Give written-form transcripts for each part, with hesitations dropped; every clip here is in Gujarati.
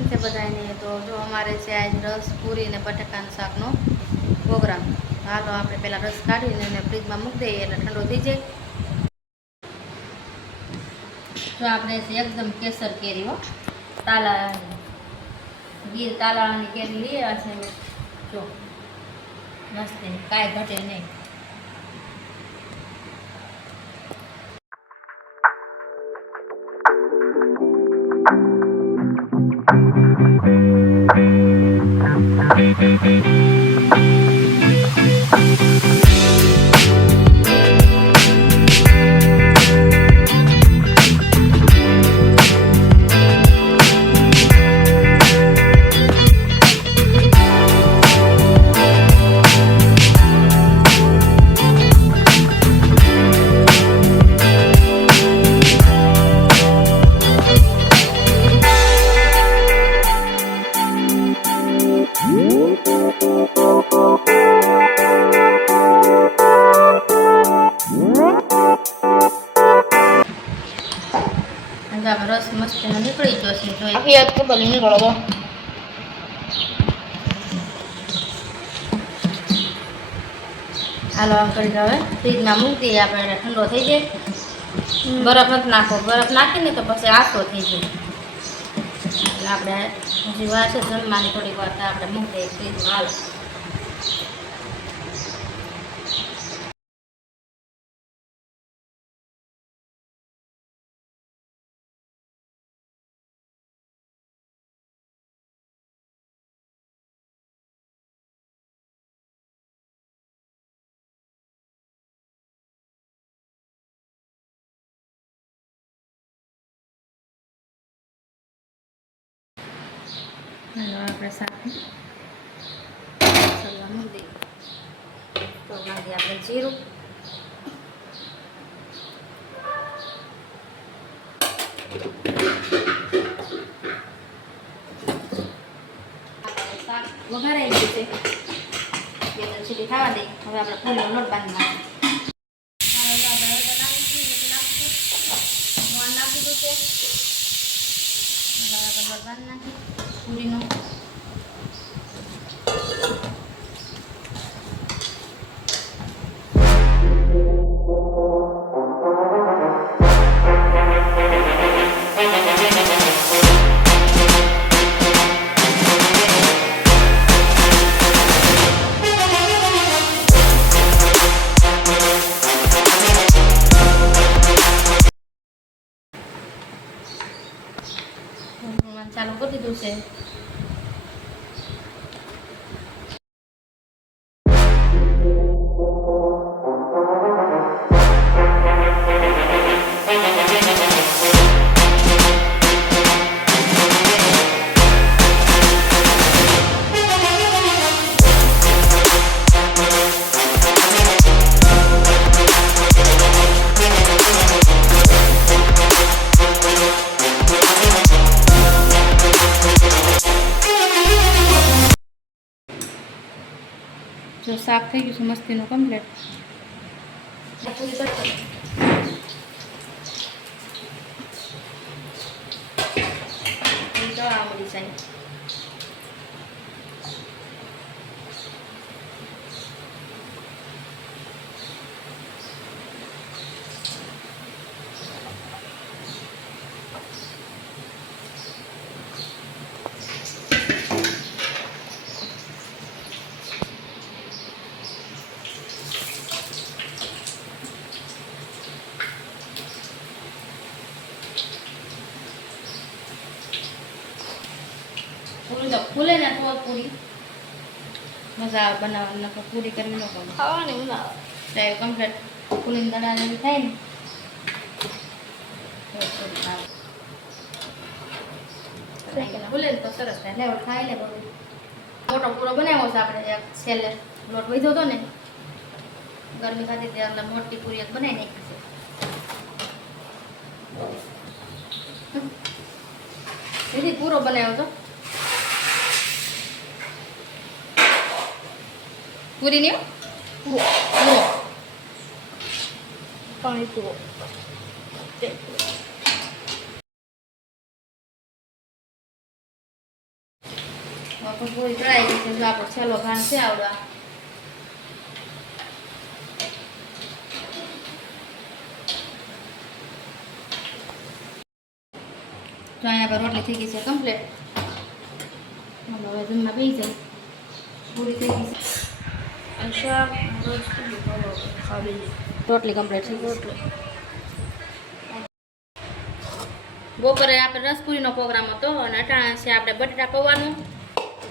કેમ છે બધાને? તો જો અમારે છે આજ રસ પૂરી ને બટાકાનું શાકનો પ્રોગ્રામ. હાલો આપણે પહેલાં રસ કાઢીને એને ફ્રીજમાં મૂકી દઈએ એટલે ઠંડો થઈ જાય. જો આપણે એકદમ કેસર કેરી હો, તાલા ગીર તાલાળાની કેરી લઈએ છે. જો મસ્ત કાંઈ ઘટે નહીં. રસ મસ્ત નીકળી ગયો છે. તો એક ખબર નીકળો તો હાલો આમ કરી હવે ફ્રીજમાં મૂકી દઈએ આપણે, ઠંડો થઈ જાય. બરફ નથી નાખો, બરફ નાખીને તો પછી આસો થઈ જાય. એટલે આપણે હજી વાર છે જમવાની, થોડીક વાર આપણે મૂકી દઈએ ફ્રીજમાં. હાલો આપણે સાથે ચલવા મૂકી દઈએ. તો નાખીએ આપણે જીરું, શાક વઘારાઈ ગયું છે. બે તો છીટી ખાવા દઈએ. હવે આપણે પૂરીનો લોટ બાંધી નાખીએ. નાખી દઉં છે લોટ બાંધી નાખી પૂરીનો. ચાલુ કરી દીધું છે. જો શાક થઈ ગયું છે મસ્તીનું કમ્પ્લીટ. આમળી જાય. પૂરી તો ફૂલે ને તો પૂરી મજા આવે બનાવવાની. પૂરી કરવી ન ગમે, ખાવાની મજા આવે. કમ્પ્લીટ ફૂલીને દડા એવી થાય ને ફૂલે તો સરસ થાય. લેવડ ખાઈ લે. બધું મોટો પૂરો બનાવ્યો છે આપણે. એક છેલ્લે લોટ વધ્યો હતો ને ગરમી ખાતી ત્યાં એટલે મોટી પૂરી એક બનાવી નાખી છે. દીદી પૂરો બનાવ્યો હતો. પૂરી નહીં પૂરો પાણી પૂરો. છેલ્લો ઘાણ છે આવડા. તો અહીંયા પર રોટલી થઈ ગઈ છે કમ્પ્લીટ. હવે જમવા બેસી જાય. પૂરી થઈ ગઈ છે. અને શાક રોટલી કમ્પ્લીટ થઈ ગઈ. બપોરે આપણે રસપુરીનો પ્રોગ્રામ હતો અને અટાણા છે આપણે બટાટા પૌવાનું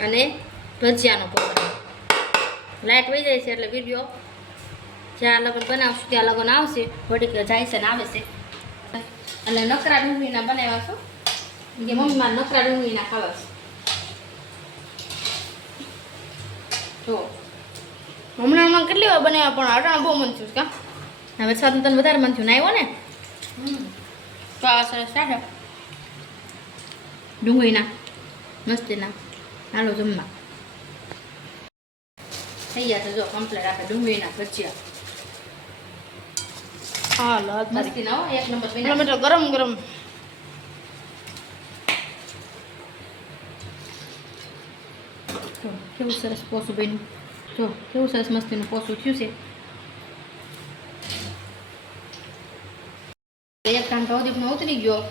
અને ભજીયાનો પ્રોગ્રામ. લાઇટ વહી જાય છે એટલે વિડીયો જ્યાં લગન બનાવશું ત્યાં લગન આવશે. ઘડીક જાય છે ને આવે છે. એટલે નકરા ડુંગળીના બનાવ્યા છો કે મમ્મી મારે નકરા ડુંગળીના ખાવા છે. તો હમણાં કેટલી વાર બનાવ્યા પણ અટાણા બહુ મન થયું કા. હવે સાત તને વધારે મન થયું ના આવ્યો ને. તો આ સરસ સાડા ડુંગળીના મસ્તીના હાલો જમવા થઈ ગયા છે. જો કમ્પ્લીટ આપણે ડુંગળીના ભજીયા. હા લાલ મસ્તીના હો એક નંબર બન્યા. ગરમ ગરમ કેવું સરસ પોસું બન્યું. જો કેવું સરસ મસ્તીનું પોસું થયું છે. એક કાન પ્રદીપનો ઉતરી ગયો.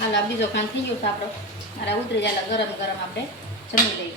હાલ બીજો કાન થઈ ગયો છે આપણો. મારા ઉતરી જાય ગરમ ગરમ આપણે જમી લઈએ.